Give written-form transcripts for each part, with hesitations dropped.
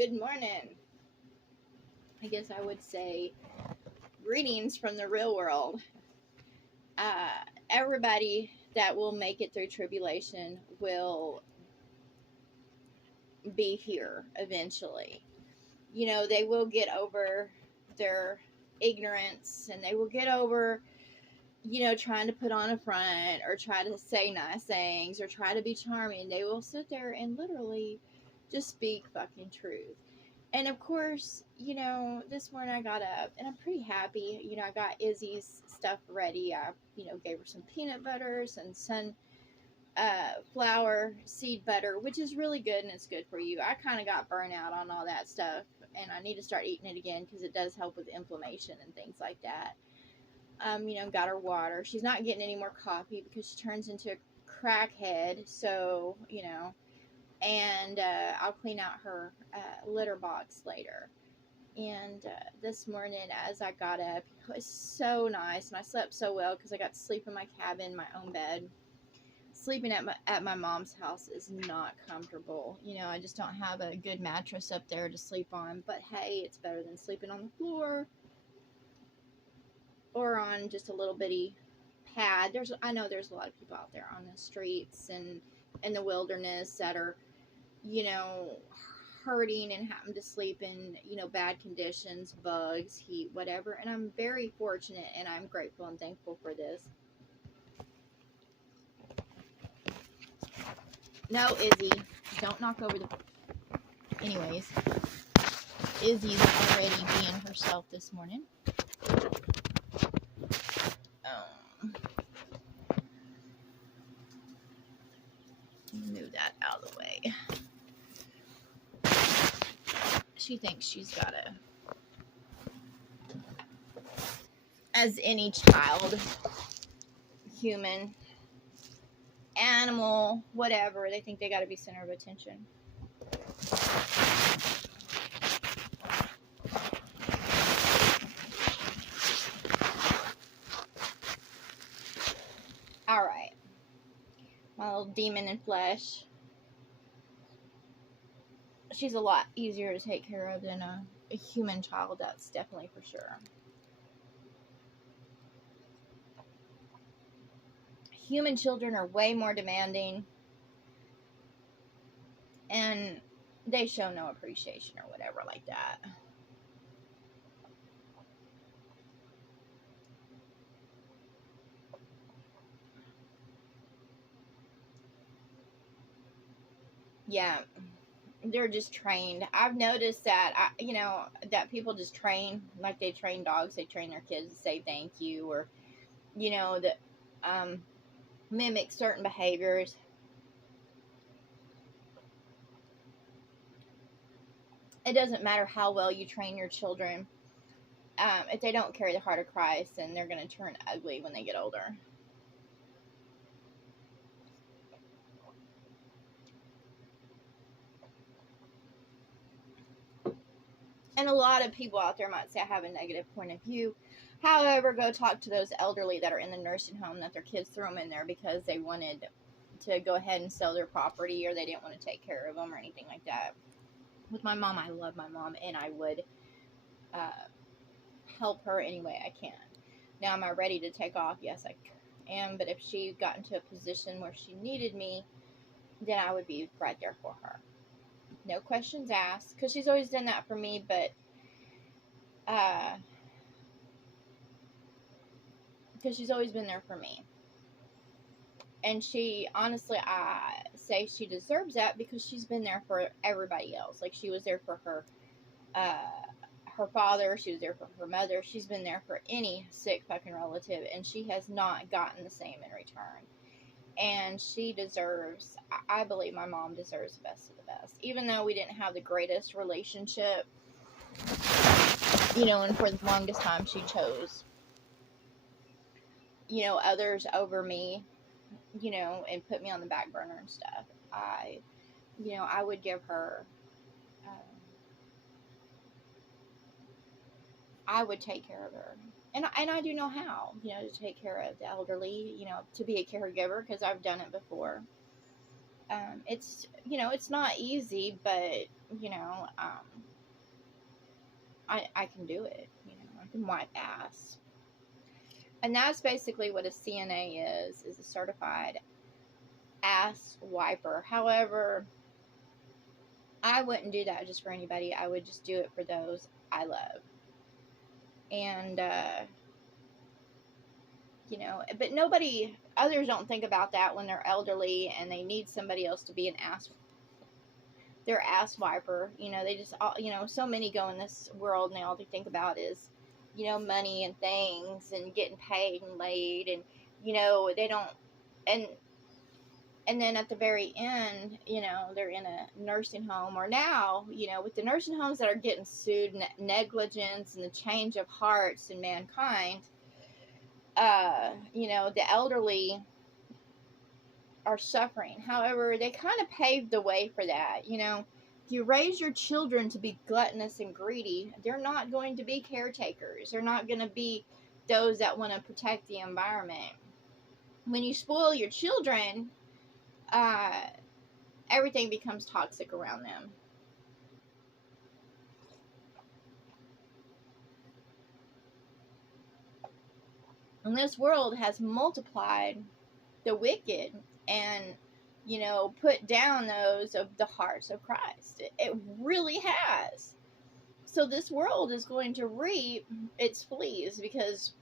Good morning. I guess I would say greetings from the real world. Everybody that will make it through tribulation will be here eventually. They will get over their ignorance and they will get over, trying to put on a front or try to say nice things or try to be charming. They will sit there and literally just speak fucking truth. And of course, this morning I got up and I'm pretty happy. I got Izzy's stuff ready. I, gave her some peanut butter, some sunflower seed butter, which is really good and it's good for you. I kind of got burnt out on all that stuff and I need to start eating it again because it does help with inflammation and things like that. Got her water. She's not getting any more coffee because she turns into a crackhead. So, and I'll clean out her litter box later. And this morning, as I got up, it was so nice, and I slept so well because I got to sleep in my cabin, my own bed. Sleeping at my mom's house is not comfortable. I just don't have a good mattress up there to sleep on. But hey, it's better than sleeping on the floor or on just a little bitty pad. I know there's a lot of people out there on the streets and in the wilderness that are, hurting and having to sleep in, bad conditions, bugs, heat, whatever. And I'm very fortunate and I'm grateful and thankful for this. No, Izzy, don't knock over the... Anyways, Izzy's already being herself this morning. Move that out of the way. She thinks she's got as any child, human, animal, whatever, they think they got to be center of attention. All right, my little demon in flesh. She's a lot easier to take care of than a human child, that's definitely for sure. Human children are way more demanding and they show no appreciation or whatever like that. Yeah, they're just trained. I've noticed that, that people just train, like they train dogs, they train their kids to say thank you or, that mimic certain behaviors. It doesn't matter how well you train your children. If they don't carry the heart of Christ, then they're going to turn ugly when they get older. And a lot of people out there might say I have a negative point of view. However, go talk to those elderly that are in the nursing home that their kids threw them in there because they wanted to go ahead and sell their property or they didn't want to take care of them or anything like that. With my mom, I love my mom and I would help her any way I can. Now, am I ready to take off? Yes, I am. But if she got into a position where she needed me, then I would be right there for her. No questions asked, because she's always done that for me, but because she's always been there for me. And she, honestly, I say she deserves that because she's been there for everybody else. Like, she was there for her father, she was there for her mother, she's been there for any sick fucking relative, and she has not gotten the same in return. And she deserves, I believe my mom deserves the best of the best. Even though we didn't have the greatest relationship, and for the longest time she chose, others over me, and put me on the back burner and stuff. I would give her, I would take care of her. And I do know how, to take care of the elderly, to be a caregiver, because I've done it before. It's, it's not easy, but, I can do it. I can wipe ass. And that's basically what a CNA is a certified ass wiper. However, I wouldn't do that just for anybody. I would just do it for those I love. And, but others don't think about that when they're elderly and they need somebody else to be their ass wiper. They just, so many go in this world and all they think about is, money and things and getting paid and laid, and, they don't, and then at the very end, they're in a nursing home, or now, with the nursing homes that are getting sued, negligence and the change of hearts in mankind, the elderly are suffering. However, they kind of paved the way for that. If you raise your children to be gluttonous and greedy, they're not going to be caretakers. They're not going to be those that want to protect the environment. When you spoil your children, everything becomes toxic around them. And this world has multiplied the wicked and, put down those of the hearts of Christ. It really has. So this world is going to reap its fleas, because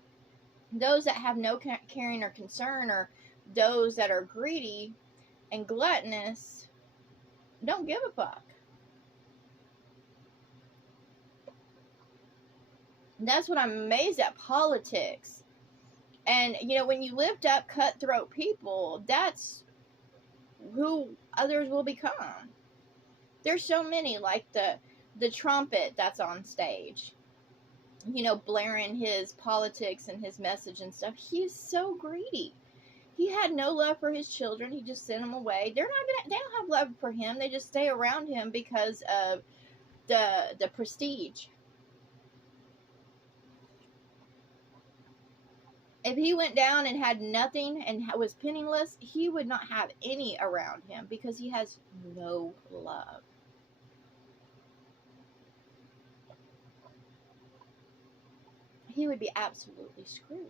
those that have no caring or concern, or those that are greedy and gluttonous, don't give a fuck. That's what I'm amazed at politics. And, when you lift up cutthroat people, that's who others will become. There's so many, like the trumpet that's on stage, blaring his politics and his message and stuff. He's so greedy. He had no love for his children. They just sent them away. They don't have love for him. They just stay around him because of the prestige. If he went down and had nothing and was penniless, he would not have any around him because he has no love. He would be absolutely screwed.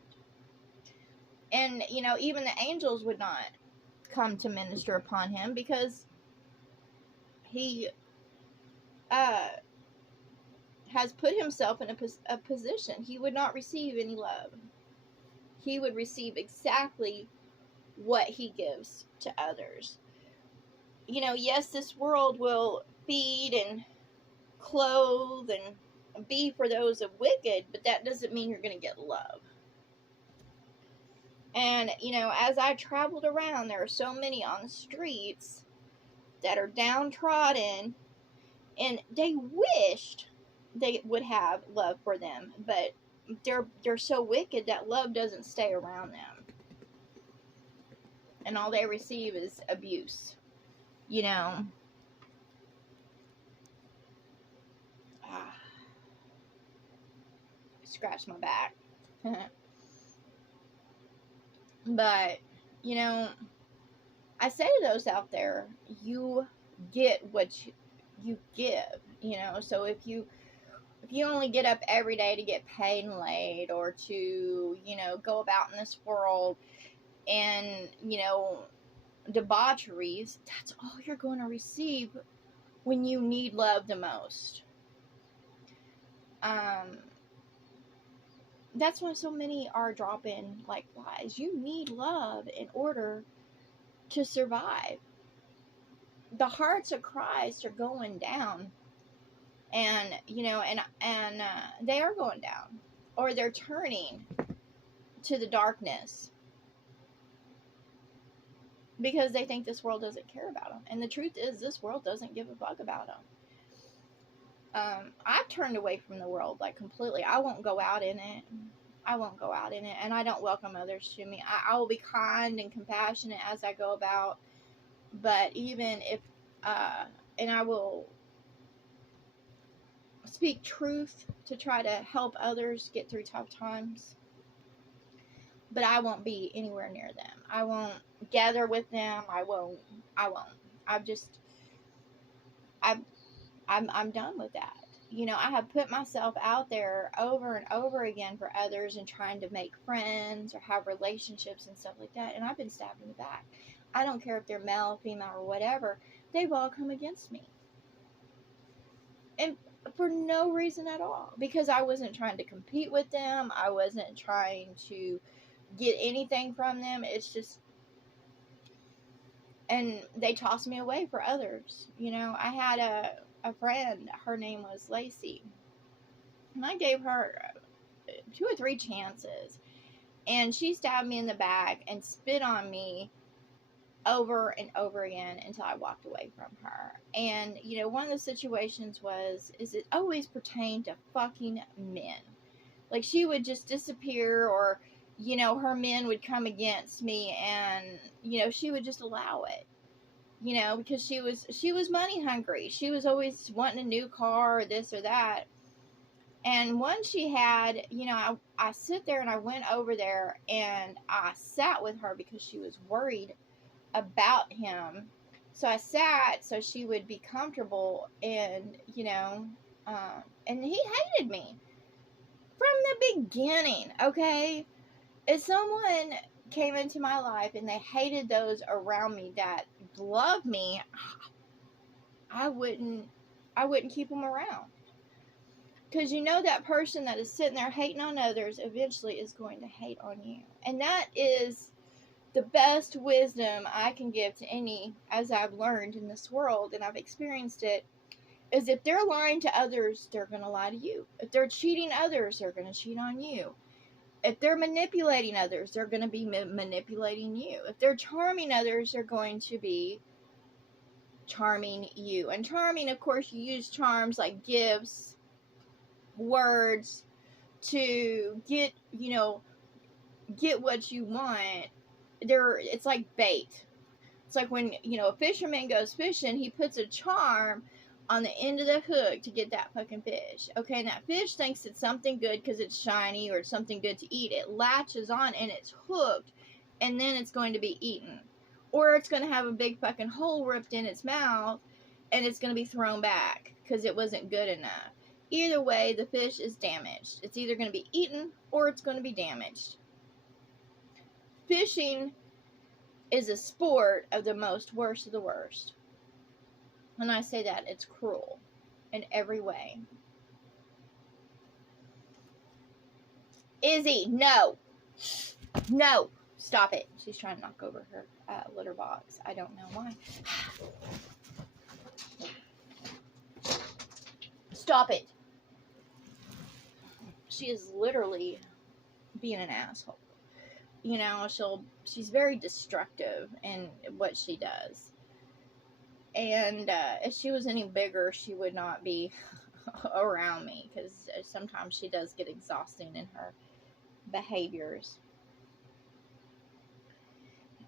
And, even the angels would not come to minister upon him because he has put himself in a position. He would not receive any love. He would receive exactly what he gives to others. Yes, this world will feed and clothe and be for those of wicked, but that doesn't mean you're going to get love. And, as I traveled around, there are so many on the streets that are downtrodden, and they wished they would have love for them, but they're so wicked that love doesn't stay around them. And all they receive is abuse. Scratch my back. But, I say to those out there, you get what you give, so if you only get up every day to get paid and laid, or to, go about in this world and, debaucheries, that's all you're going to receive when you need love the most. That's why so many are dropping like flies. You need love in order to survive. The hearts of Christ are going down, and they are going down, or they're turning to the darkness because they think this world doesn't care about them. And the truth is, this world doesn't give a fuck about them. I've turned away from the world, like, completely. I won't go out in it. And I don't welcome others to me. I will be kind and compassionate as I go about, but even if, and I will speak truth to try to help others get through tough times, but I won't be anywhere near them. I won't gather with them. I won't. I'm done with that. You know, I have put myself out there over and over again for others and trying to make friends or have relationships and stuff like that, and I've been stabbed in the back. I don't care if they're male, female, or whatever. They've all come against me. And for no reason at all. Because I wasn't trying to compete with them. I wasn't trying to get anything from them. It's just, and they tossed me away for others. You know, I had a friend, her name was Lacey, and I gave her 2 or 3 chances, and she stabbed me in the back and spit on me over and over again until I walked away from her. And you know, one of the situations is it always pertained to fucking men. Like, she would just disappear, or you know, her men would come against me, and you know, she would just allow it. You know, because she was money hungry. She was always wanting a new car or this or that. And once she had, you know, I sit there and I went over there and I sat with her because she was worried about him. So I sat so she would be comfortable, and, you know, and he hated me from the beginning, okay? If someone came into my life and they hated those around me that loved me, I wouldn't keep them around. Because you know, that person that is sitting there hating on others eventually is going to hate on you. And that is the best wisdom I can give to any, as I've learned in this world and I've experienced it, is if they're lying to others, they're going to lie to you. If they're cheating others, they're going to cheat on you. If they're manipulating others, they're going to be manipulating you. If they're charming others, they're going to be charming you. And charming, of course, you use charms like gifts, words to get, you know, get what you want. It's like bait. It's like when, you know, a fisherman goes fishing, he puts a charm on the end of the hook to get that fucking fish. Okay, and that fish thinks it's something good because it's shiny or it's something good to eat. It latches on and it's hooked, and then it's going to be eaten. Or it's going to have a big fucking hole ripped in its mouth, and it's going to be thrown back because it wasn't good enough. Either way, the fish is damaged. It's either going to be eaten or it's going to be damaged. Fishing is a sport of the most worst of the worst. When I say that, it's cruel in every way. Izzy, no. No. Stop it. She's trying to knock over her litter box. I don't know why. Stop it. She is literally being an asshole. You know, she's very destructive in what she does. And if she was any bigger, she would not be around me, because sometimes she does get exhausting in her behaviors.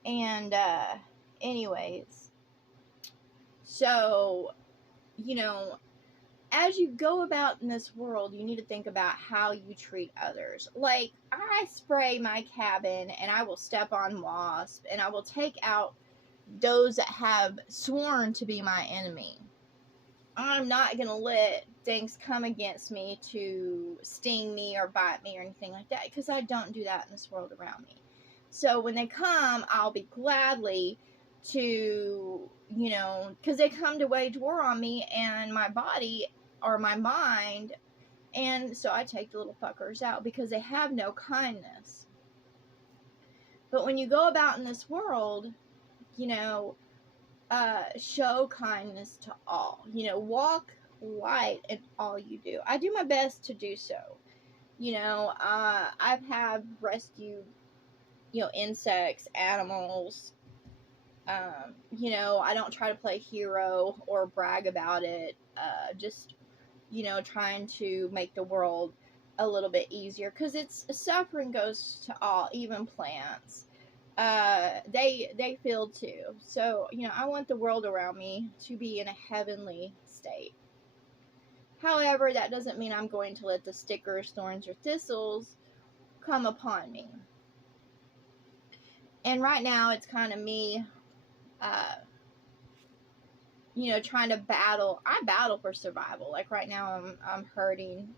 And anyways, so, you know, as you go about in this world, you need to think about how you treat others. Like, I spray my cabin and I will step on wasps and I will take out those that have sworn to be my enemy. I'm not going to let things come against me to sting me or bite me or anything like that, because I don't do that in this world around me. So when they come, I'll be gladly to, you know, because they come to wage war on me and my body or my mind, and so I take the little fuckers out because they have no kindness. But when you go about in this world, you know, show kindness to all. You know, walk light in all you do. I do my best to do so. You know, I've had rescued, you know, insects, animals. You know, I don't try to play hero or brag about it. Just, you know, trying to make the world a little bit easier, because it's suffering goes to all, even plants. They feel too. So, you know, I want the world around me to be in a heavenly state. However, that doesn't mean I'm going to let the stickers, thorns, or thistles come upon me. And right now, it's kind of me trying to battle. I battle for survival. Like right now, I'm hurting.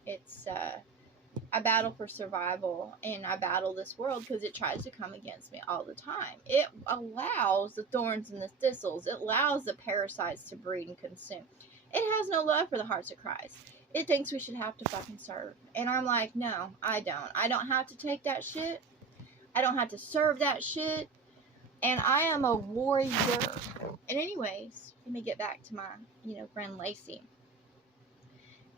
I battle for survival, and I battle this world because it tries to come against me all the time. It allows the thorns and the thistles. It allows the parasites to breed and consume. It has no love for the hearts of Christ. It thinks we should have to fucking serve. And I'm like, no, I don't. I don't have to take that shit. I don't have to serve that shit. And I am a warrior. And anyways, let me get back to my, friend Lacey.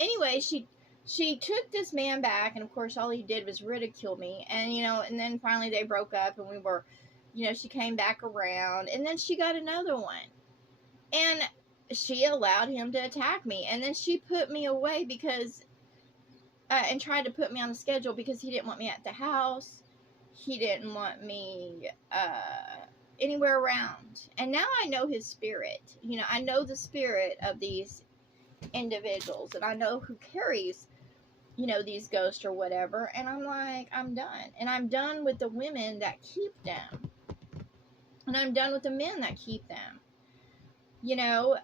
Anyway, she took this man back, and of course all he did was ridicule me. And and then finally they broke up, and we were, she came back around, and then she got another one. And she allowed him to attack me, and then she put me away because and tried to put me on the schedule because he didn't want me at the house. He didn't want me anywhere around. And now I know his spirit. I know the spirit of these individuals, and I know who carries, these ghosts or whatever. And I'm like, I'm done. And I'm done with the women that keep them. And I'm done with the men that keep them.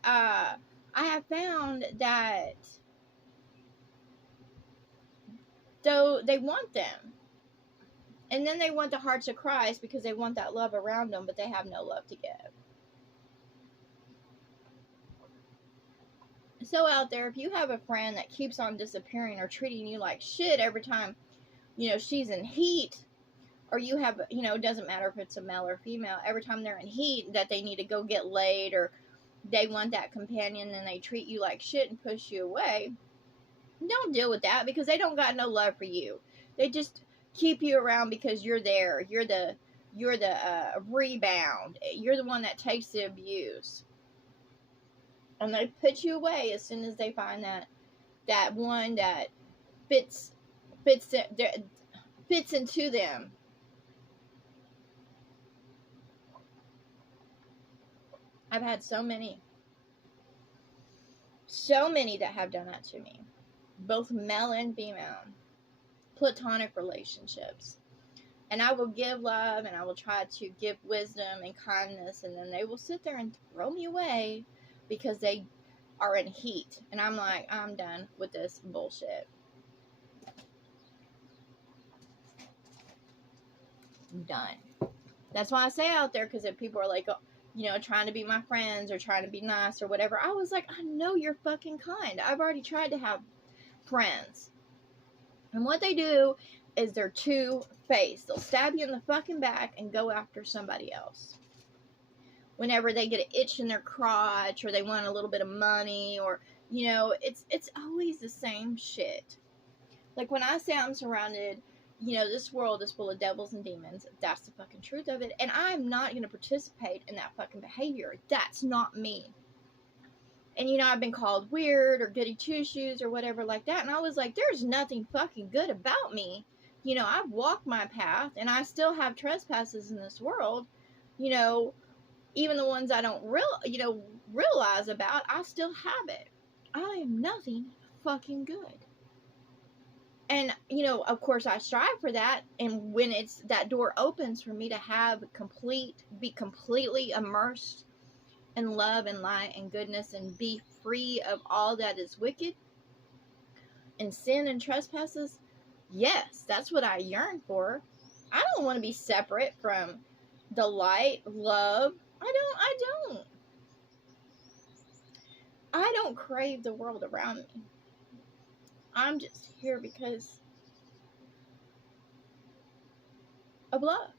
I have found that though they want them, and then they want the hearts of Christ because they want that love around them, but they have no love to give. So out there, if you have a friend that keeps on disappearing or treating you like shit every time, she's in heat, or you have, it doesn't matter if it's a male or female, every time they're in heat that they need to go get laid, or they want that companion and they treat you like shit and push you away, don't deal with that because they don't got no love for you. They just keep you around because you're there. You're the rebound. You're the one that takes the abuse. And they put you away as soon as they find that one that fits into them. I've had so many that have done that to me, both male and female, platonic relationships. And I will give love, and I will try to give wisdom and kindness, and then they will sit there and throw me away because they are in heat. And I'm like, I'm done with this bullshit. I'm done. That's why I say out there, because if people are like, trying to be my friends or trying to be nice or whatever, I was like, I know you're fucking kind. I've already tried to have friends. And what they do is they're two-faced. They'll stab you in the fucking back and go after somebody else. Whenever they get an itch in their crotch, or they want a little bit of money, or, it's always the same shit. Like when I say I'm surrounded, this world is full of devils and demons, that's the fucking truth of it. And I'm not going to participate in that fucking behavior. That's not me. And, I've been called weird or goody two-shoes or whatever like that. And I was like, there's nothing fucking good about me. I've walked my path, and I still have trespasses in this world. Even the ones I don't realize about, I still have it. I am nothing fucking good. And, of course I strive for that. And when that door opens for me to be completely immersed in love and light and goodness, and be free of all that is wicked and sin and trespasses, yes, that's what I yearn for. I don't want to be separate from the light, love. I don't crave the world around me. I'm just here because of love.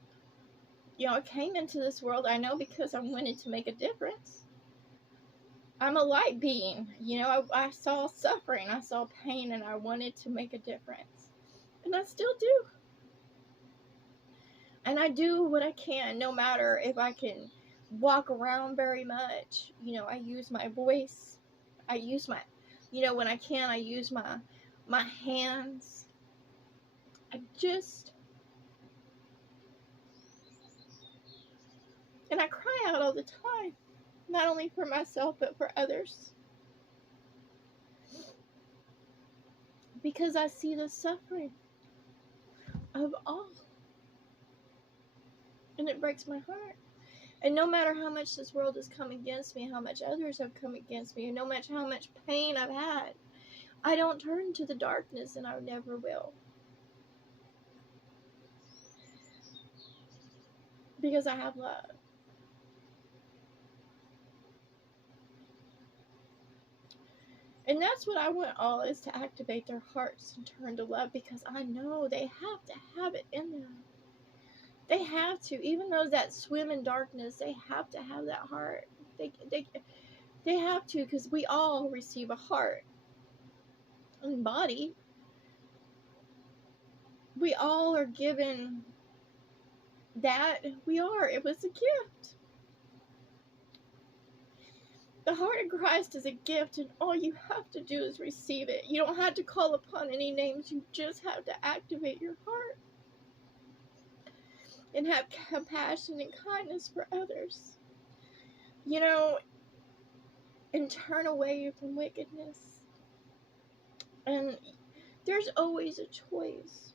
I came into this world, I know, because I wanted to make a difference. I'm a light being. I saw suffering, I saw pain, and I wanted to make a difference. And I still do. And I do what I can, no matter if I can walk around very much. I use my voice. I use my, when I can, I use my hands. And I cry out all the time, not only for myself, but for others. Because I see the suffering of all. And it breaks my heart. And no matter how much this world has come against me, how much others have come against me, and no matter how much pain I've had, I don't turn to the darkness, and I never will. Because I have love. And that's what I want all, is to activate their hearts and turn to love, because I know they have to have it in them. They have to, even though that swim in darkness, they have to have that heart. They have to, because we all receive a heart and body. We all are given that. It was a gift. The heart of Christ is a gift, and all you have to do is receive it. You don't have to call upon any names. You just have to activate your heart and have compassion and kindness for others. You know, and turn away from wickedness. And there's always a choice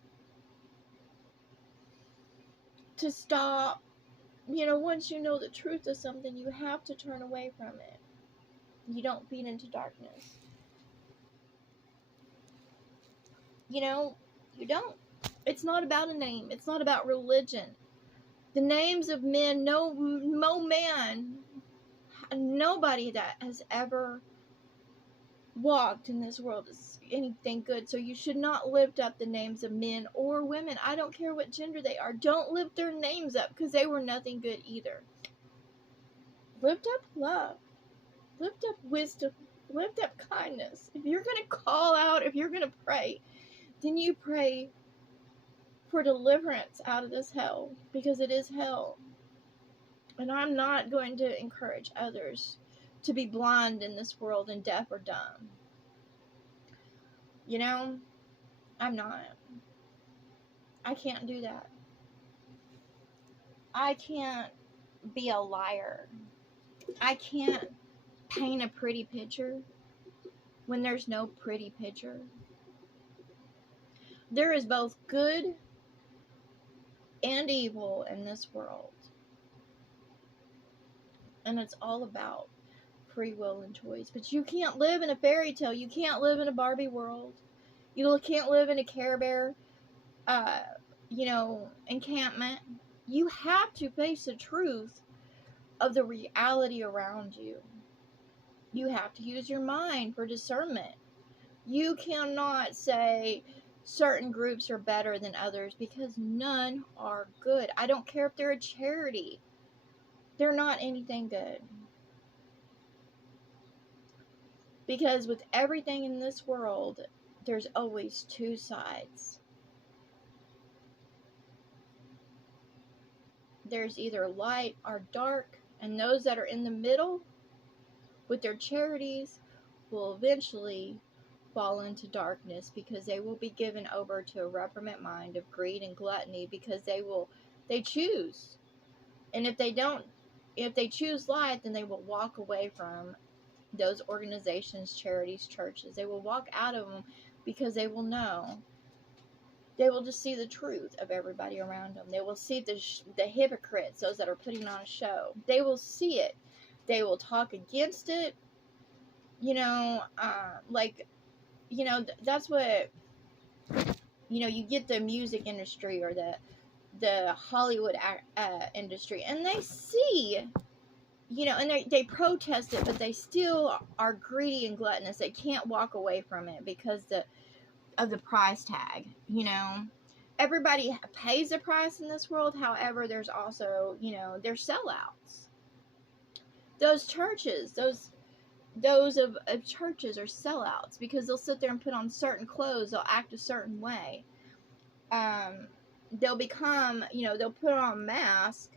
to stop. You know, once you know the truth of something, you have to turn away from it. You don't feed into darkness. You know, you don't. It's not about a name. It's not about religion. The names of men, no man, nobody that has ever walked in this world is anything good. So you should not lift up the names of men or women. I don't care what gender they are. Don't lift their names up, because they were nothing good either. Lift up love. Lift up wisdom. Lift up kindness. If you're going to call out, if you're going to pray, then you pray for deliverance out of this hell, because it is hell. And I'm not going to encourage others to be blind in this world and deaf or dumb. You know, I'm not. I can't do that. I can't be a liar. I can't paint a pretty picture when there's no pretty picture. There is both good and evil in this world. And it's all about free will and choice. But you can't live in a fairy tale. You can't live in a Barbie world. You can't live in a Care Bear, encampment. You have to face the truth of the reality around you. You have to use your mind for discernment. You cannot say certain groups are better than others, because none are good. I don't care if they're a charity. They're not anything good. Because with everything in this world, there's always two sides. There's either light or dark, and those that are in the middle with their charities will eventually fall into darkness, because they will be given over to a reprobate mind of greed and gluttony, because they choose. And if they choose light, then they will walk away from those organizations, charities, churches. They will walk out of them, because they will know. They will just see the truth of everybody around them. They will see the hypocrites, those that are putting on a show. They will see it. They will talk against it. That's what, you get the music industry or the Hollywood industry, and they see, and they protest it, but they still are greedy and gluttonous. They can't walk away from it because of the price tag. Everybody pays a price in this world. However, there's also, there's sellouts. Those churches, those of churches are sellouts, because they'll sit there and put on certain clothes. They'll act a certain way. They'll become, they'll put on a mask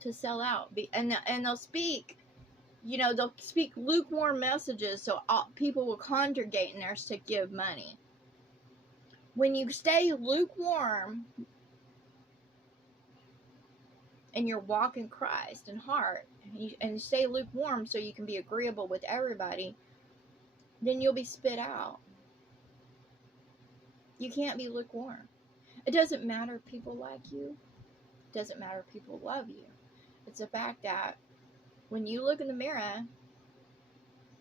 to sell out. And they'll speak, they'll speak lukewarm messages, so people will congregate in there to give money. When you stay lukewarm and you're walking Christ in heart, and you stay lukewarm so you can be agreeable with everybody, then you'll be spit out. You can't be lukewarm. It doesn't matter if people like you. Doesn't matter if people love you. It's the fact that when you look in the mirror,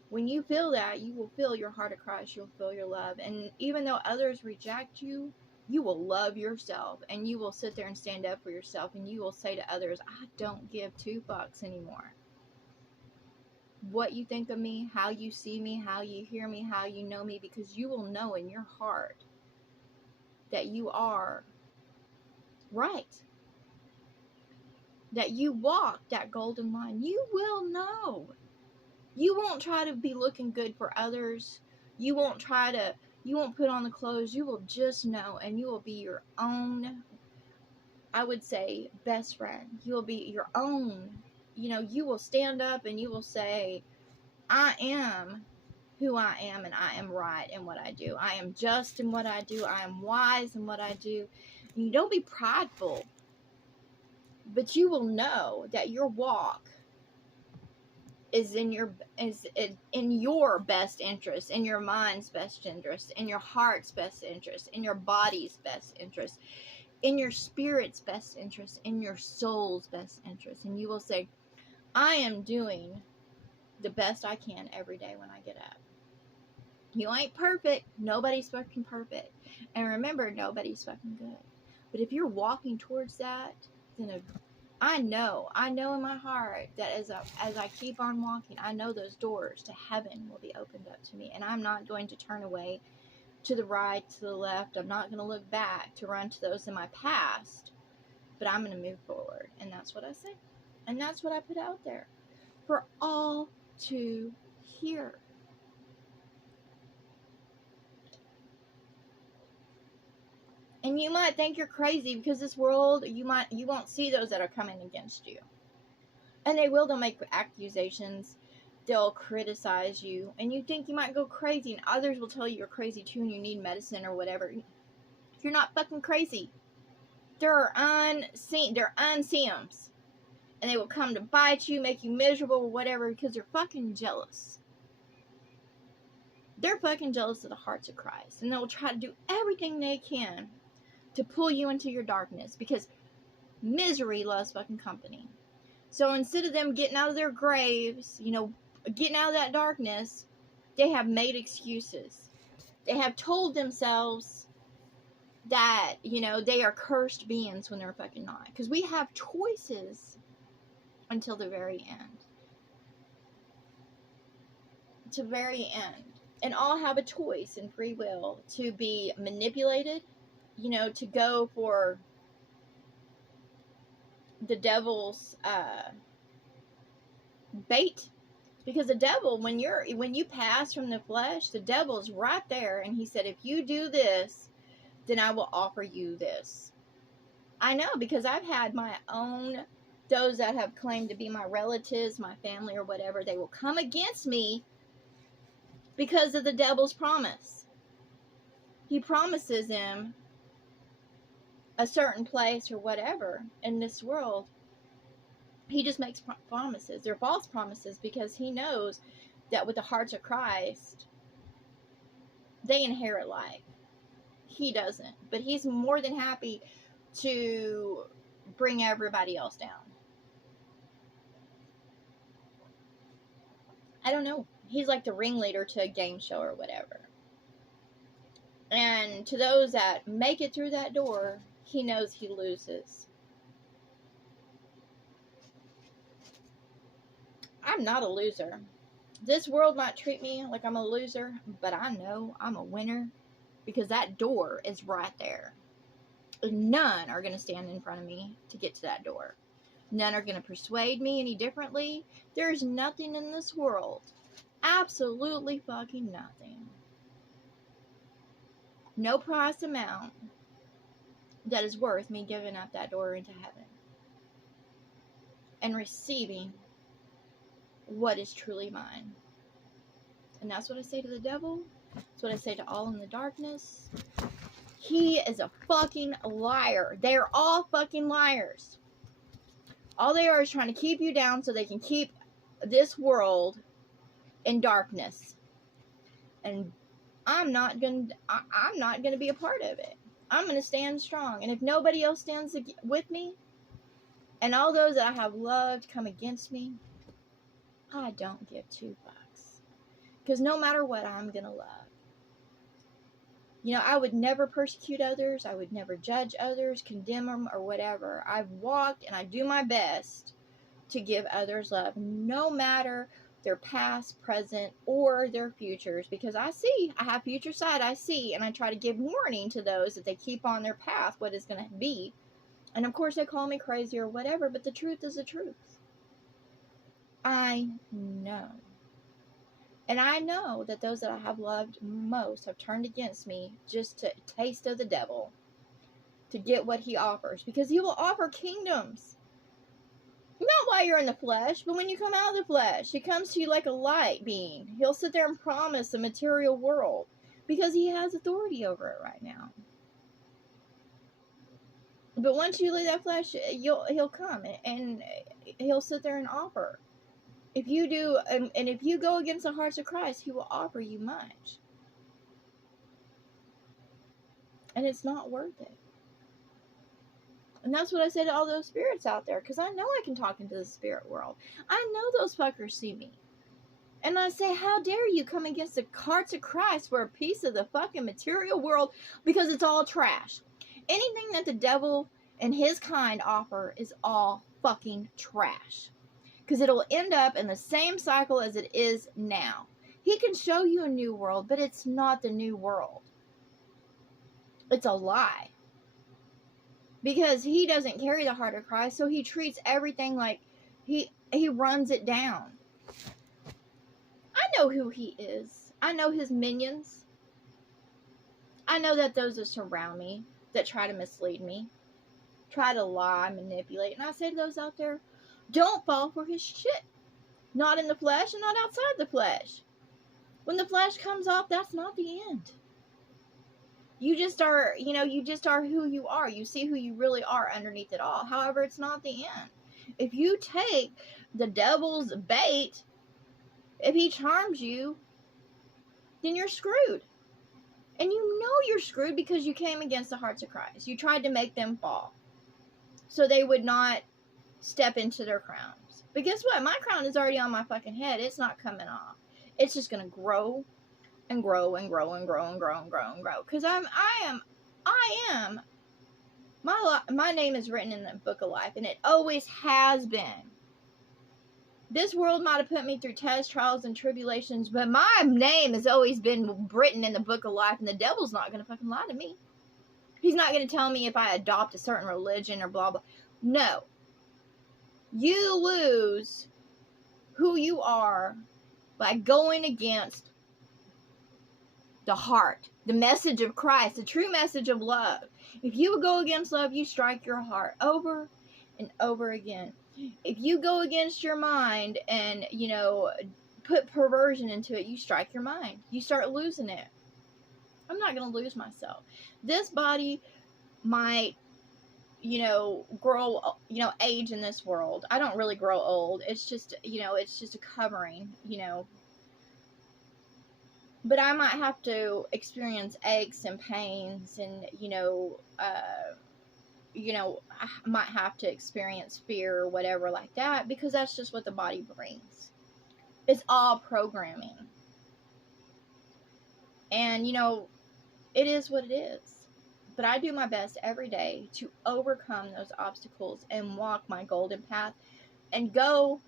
when you feel that, you will feel your heart of Christ. You'll feel your love. And even though others reject you, you will love yourself. And you will sit there and stand up for yourself. And you will say to others, I don't give 2 fucks anymore. What you think of me, how you see me, how you hear me, how you know me. Because you will know in your heart that you are right. That you walk that golden line. You will know. You won't try to be looking good for others. You won't put on the clothes. You will just know, and you will be your own, I would say, best friend. You will be your own, you will stand up and you will say, I am who I am, and I am right in what I do. I am just in what I do. I am wise in what I do. And you don't be prideful, but you will know that your walk is in your best interest, in your mind's best interest, in your heart's best interest, in your body's best interest, in your spirit's best interest, in your soul's best interest. And you will say, I am doing the best I can every day when I get up. You ain't perfect. Nobody's fucking perfect. And remember, nobody's fucking good. But if you're walking towards that, then I know in my heart that as I keep on walking, I know those doors to heaven will be opened up to me. And I'm not going to turn away to the right, to the left. I'm not going to look back to run to those in my past. But I'm going to move forward. And that's what I say. And that's what I put out there for all to hear. And you might think you're crazy because this world, you won't see those that are coming against you. And they will. They'll make accusations. They'll criticize you. And you think you might go crazy. And others will tell you you're crazy too and you need medicine or whatever. You're not fucking crazy. They're unseen. And they will come to bite you, make you miserable or whatever because they're fucking jealous. They're fucking jealous of the hearts of Christ. And they'll try to do everything they can to pull you into your darkness because misery loves fucking company. So instead of them getting out of their graves, getting out of that darkness, they have made excuses. They have told themselves that, they are cursed beings when they're fucking not. Because we have choices until the very end. To the very end. And all have a choice and free will to be manipulated, to go for the devil's bait. Because the devil, when you pass from the flesh, the devil's right there. And he said, if you do this, then I will offer you this. I know, because I've had my own, those that have claimed to be my relatives, my family or whatever, they will come against me because of the devil's promise. He promises them a certain place or whatever in this world. He just makes promises. They're false promises because he knows that with the hearts of Christ, they inherit life. He doesn't. But he's more than happy to bring everybody else down. I don't know. He's like the ringleader to a game show or whatever. And to those that make it through that door, he knows he loses. I'm not a loser. This world might treat me like I'm a loser, but I know I'm a winner because that door is right there. None are going to stand in front of me to get to that door. None are going to persuade me any differently. There's nothing in this world. Absolutely fucking nothing. No price amount that is worth me giving up that door into heaven and receiving what is truly mine. And that's what I say to the devil. That's what I say to all in the darkness. He is a fucking liar. They're all fucking liars. All they are is trying to keep you down so they can keep this world in darkness. And I'm not gonna be a part of it. I'm gonna stand strong. And if nobody else stands with me, And all those that I have loved come against me, I don't give two fucks. Because no matter what, I'm going to love. You know, I would never persecute others. I would never judge others, condemn them, or whatever. I've walked and I do my best to give others love, no matter their past, present, or their futures. Because I have future sight, I see, and I try to give warning to those that they keep on their path, what is going to be. And of course they call me crazy or whatever, but the truth is the truth. I know. And I know that those that I have loved most have turned against me just to taste of the devil, to get what he offers. Because he will offer kingdoms. Not while you're in the flesh, but when you come out of the flesh. He comes to you like a light being. He'll sit there and promise a material world. Because he has authority over it right now. But once you leave that flesh, he'll come and he'll sit there and offer. If you do, and if you go against the hearts of Christ, he will offer you much. And it's not worth it. And that's what I say to all those spirits out there, because I know I can talk into the spirit world. I know those fuckers see me. And I say, how dare you come against the hearts of Christ for a piece of the fucking material world, because it's all trash. Anything that the devil and his kind offer is all fucking trash. Because it'll end up in the same cycle as it is now. He can show you a new world, but it's not the new world. It's a lie. Because he doesn't carry the heart of Christ, so he treats everything like he runs it down. I know who he is. I know his minions. I know that those that surround me, that try to mislead me, try to lie, manipulate. And I say to those out there, don't fall for his shit. Not in the flesh and not outside the flesh. When the flesh comes off, that's not the end. You just are who you are. You see who you really are underneath it all. However, it's not the end. If you take the devil's bait, if he charms you, then you're screwed. And you know you're screwed because you came against the hearts of Christ. You tried to make them fall so they would not step into their crowns. But guess what? My crown is already on my fucking head. It's not coming off. It's just going to grow and grow and grow and grow and grow and grow and grow. Because my name is written in the book of life, and it always has been. This world might have put me through tests, trials, and tribulations, but my name has always been written in the book of life, and the devil's not going to fucking lie to me. He's not going to tell me if I adopt a certain religion or blah, blah. No. You lose who you are by going against the heart, the message of Christ, the true message of love. If you go against love, you strike your heart over and over again. If you go against your mind and, put perversion into it, you strike your mind. You start losing it. I'm not going to lose myself. This body might, grow, age in this world. I don't really grow old. It's just, it's just a covering, But I might have to experience aches and pains and, I might have to experience fear or whatever like that, because that's just what the body brings. It's all programming. And, it is what it is. But I do my best every day to overcome those obstacles and walk my golden path and go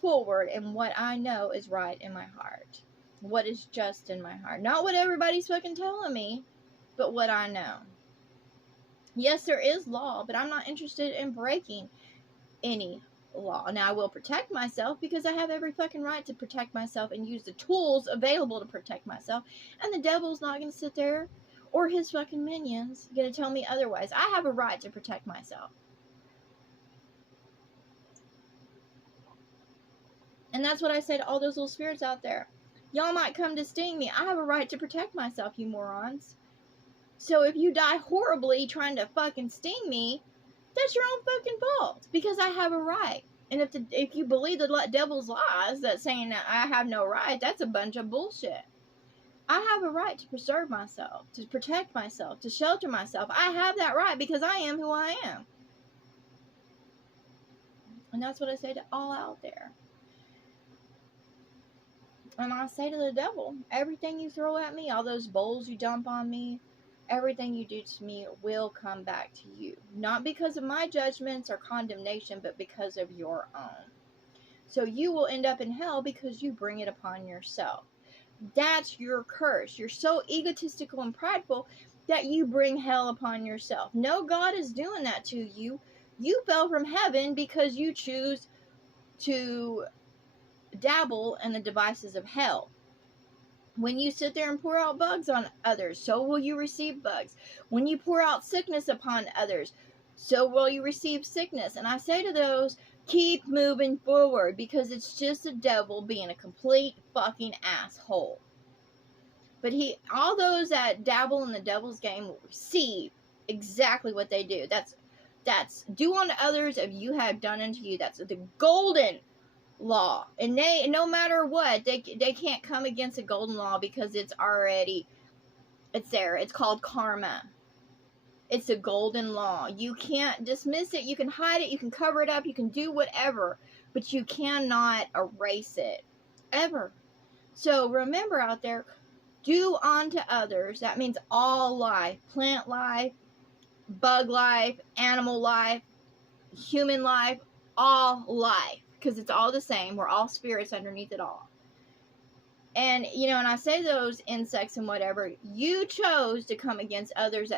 forward in what I know is right in my heart. What is just in my heart. Not what everybody's fucking telling me, but what I know. Yes, there is law, but I'm not interested in breaking any law. Now, I will protect myself because I have every fucking right to protect myself and use the tools available to protect myself. And the devil's not going to sit there, or his fucking minions, going to tell me otherwise. I have a right to protect myself. And that's what I say to all those little spirits out there. Y'all might come to sting me. I have a right to protect myself, you morons. So if you die horribly trying to fucking sting me, that's your own fucking fault. Because I have a right. And if you believe the devil's lies that saying that I have no right, that's a bunch of bullshit. I have a right to preserve myself, to protect myself, to shelter myself. I have that right because I am who I am. And that's what I say to all out there. And I say to the devil, everything you throw at me, all those bowls you dump on me, everything you do to me will come back to you. Not because of my judgments or condemnation, but because of your own. So you will end up in hell because you bring it upon yourself. That's your curse. You're so egotistical and prideful that you bring hell upon yourself. No, God is doing that to you. You fell from heaven because you choose to dabble in the devices of hell. When you sit there and pour out bugs on others, so will you receive bugs. When you pour out sickness upon others, so will you receive sickness. And I say to those, keep moving forward, because it's just the devil being a complete fucking asshole. But all those that dabble in the devil's game will receive exactly what they do. That's do unto others as you have done unto you. That's the golden law. And they, no matter what, they can't come against a golden law because it's there. It's called karma. It's a golden law. You can't dismiss it. You can hide it. You can cover it up. You can do whatever. But you cannot erase it. Ever. So remember out there, do unto others. That means all life. Plant life, bug life, animal life, human life, all life. Because it's all the same. We're all spirits underneath it all. And, and I say those insects and whatever, you chose to come against others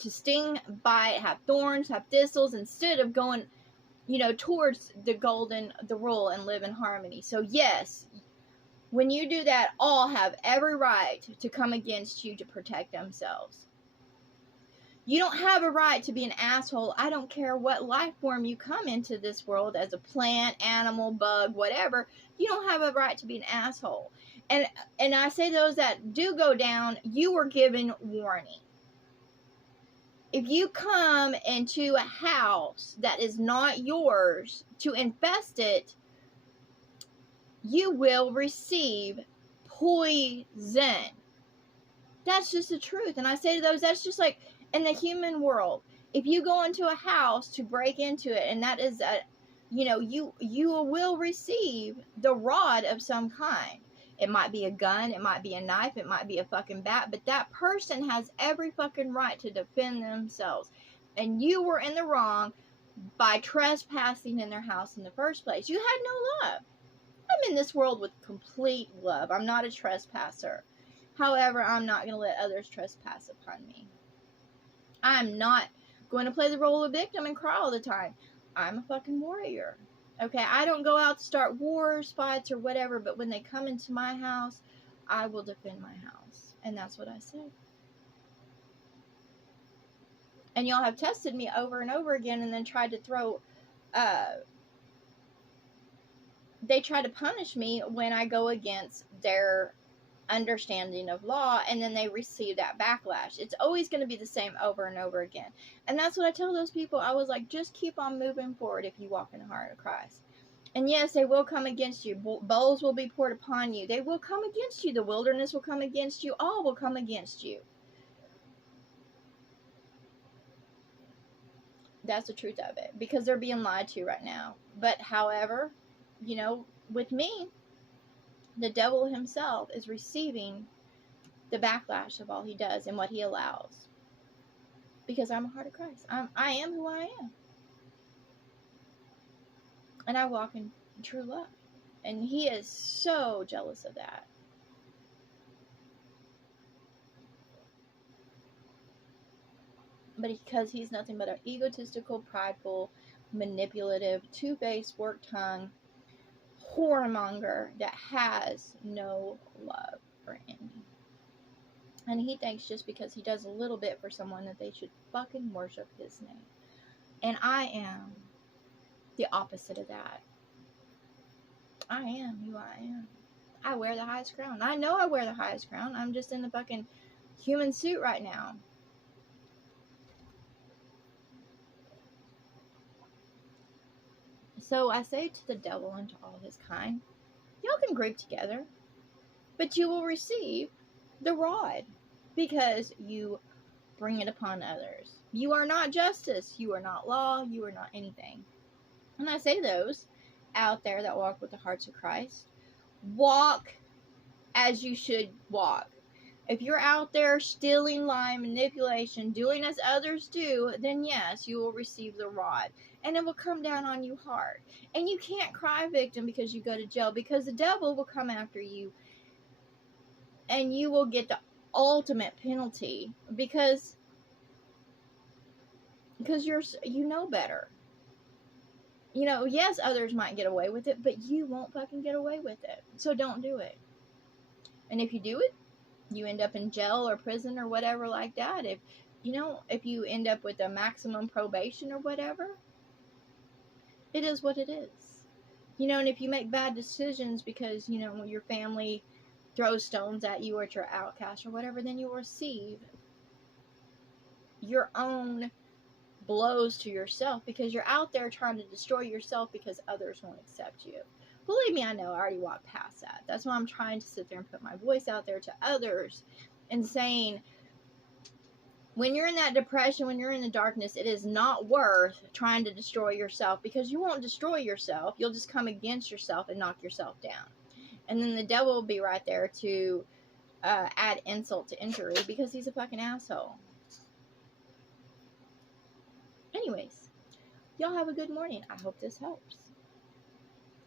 to sting, bite, have thorns, have thistles, instead of going, towards the rule and live in harmony. So yes, when you do that, all have every right to come against you to protect themselves. You don't have a right to be an asshole. I don't care what life form you come into this world, as a plant, animal, bug, whatever. You don't have a right to be an asshole. And I say those that do go down, you were given warning. If you come into a house that is not yours to infest it, you will receive poison. That's just the truth. And I say to those, that's just like in the human world. If you go into a house to break into it, and that is you will receive the rod of some kind. It might be a gun, it might be a knife, it might be a fucking bat, but that person has every fucking right to defend themselves. And you were in the wrong by trespassing in their house in the first place. You had no love. I'm in this world with complete love. I'm not a trespasser. However, I'm not going to let others trespass upon me. I'm not going to play the role of victim and cry all the time. I'm a fucking warrior. Okay, I don't go out to start wars, fights, or whatever, but when they come into my house, I will defend my house. And that's what I say. And y'all have tested me over and over again and then tried to throw, they try to punish me when I go against their understanding of law, and then they receive that backlash. It's always going to be the same over and over again. And that's what I tell those people. I was like, just keep on moving forward if you walk in the heart of Christ. And yes, they will come against you. Bowls will be poured upon you. They will come against you. The wilderness will come against you. All will come against you. That's the truth of it, because they're being lied to right now. But however, with me, the devil himself is receiving the backlash of all he does and what he allows. Because I'm a heart of Christ. I am who I am. And I walk in true love. And he is so jealous of that. But because he's nothing but an egotistical, prideful, manipulative, two-faced, fork-tongued whoremonger that has no love for any. And he thinks just because he does a little bit for someone that they should fucking worship his name. And I am the opposite of that. I am who I am. I wear the highest crown. I know I wear the highest crown. I'm just in the fucking human suit right now. So I say to the devil and to all his kind, y'all can group together, but you will receive the rod because you bring it upon others. You are not justice. You are not law. You are not anything. And I say those out there that walk with the hearts of Christ, walk as you should walk. If you're out there stealing, lying, manipulation, doing as others do, then yes, you will receive the rod. And it will come down on you hard. And you can't cry victim because you go to jail, because the devil will come after you and you will get the ultimate penalty because you know better. You know, yes, others might get away with it, but you won't fucking get away with it. So don't do it. And if you do it, you end up in jail or prison or whatever like that. If you end up with a maximum probation or whatever, it is what it is. You know, and if you make bad decisions because, you know, your family throws stones at you or you're outcast or whatever, then you'll receive your own blows to yourself because you're out there trying to destroy yourself because others won't accept you. Believe me, I know, I already walked past that. That's why I'm trying to sit there and put my voice out there to others and saying, when you're in that depression, when you're in the darkness, it is not worth trying to destroy yourself, because you won't destroy yourself. You'll just come against yourself and knock yourself down. And then the devil will be right there to add insult to injury because he's a fucking asshole. Anyways, y'all have a good morning. I hope this helps.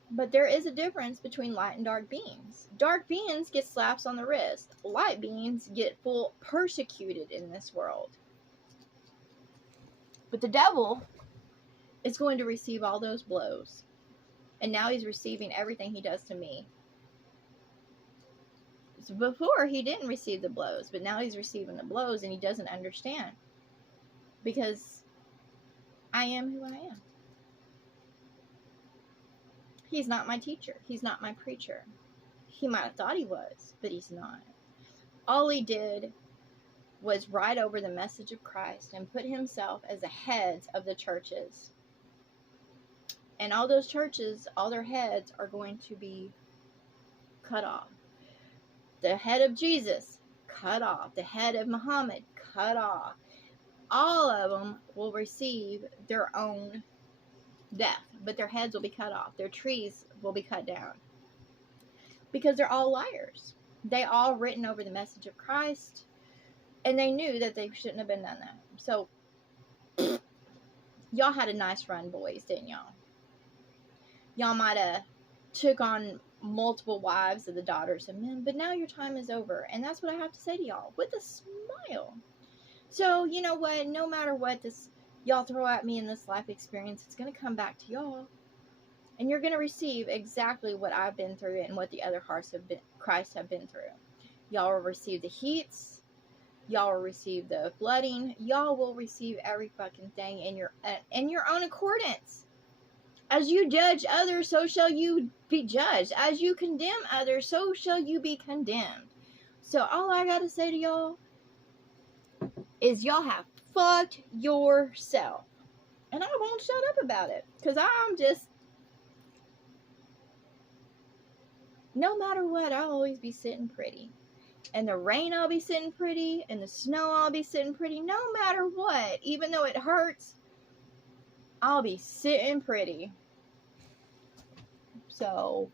But there is a difference between light and dark beings. Dark beings get slaps on the wrist. Light beings get full persecuted in this world. But the devil is going to receive all those blows. And now he's receiving everything he does to me. So before, he didn't receive the blows, but now he's receiving the blows and he doesn't understand. Because I am who I am. He's not my teacher. He's not my preacher. He might have thought he was, but he's not. All he did was ride over the message of Christ and put himself as the heads of the churches. And all those churches, all their heads are going to be cut off. The head of Jesus, cut off. The head of Muhammad, cut off. All of them will receive their own death, but their heads will be cut off. Their trees will be cut down. Because they're all liars. They all written over the message of Christ, and they knew that they shouldn't have been done that. So, y'all had a nice run, boys, didn't y'all? Y'all might have took on multiple wives of the daughters of men, but now your time is over. And that's what I have to say to y'all, with a smile. So, you know what? No matter what y'all throw at me in this life experience, it's going to come back to y'all. And you're going to receive exactly what I've been through and what the other hearts of Christ have been through. Y'all will receive the heats. Y'all will receive the flooding. Y'all will receive every fucking thing in your own accordance. As you judge others, so shall you be judged. As you condemn others, so shall you be condemned. So all I got to say to y'all is y'all have fucked yourself. And I won't shut up about it. Because I'm just, no matter what, I'll always be sitting pretty. And the rain, I'll be sitting pretty. And the snow, I'll be sitting pretty. No matter what. Even though it hurts, I'll be sitting pretty. So,